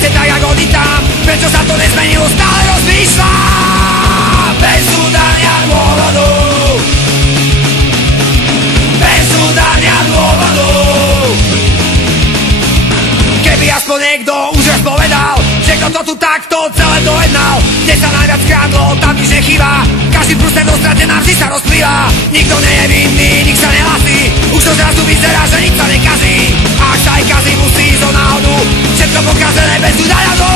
svete tak jak oni tam. Prečo sa to nezmenilo, stále rozmýšľam. Bez udania dôvodu, bez udania dôvodu. Keby aspoň niekto už raz povedal, že kto to tu takto celé dojednal. Kde sa najviac kradlo, tam nič nechýba. Každý prúster dostratená vždy sa rozplýva. Nikto nie je vinný, nik sa nehlasí. Už to zrazu vyzerá, že nik sa nekazí. Až sa aj kazí, musí ísť o náhodu. Všetko pokazené bez udania dôvodu.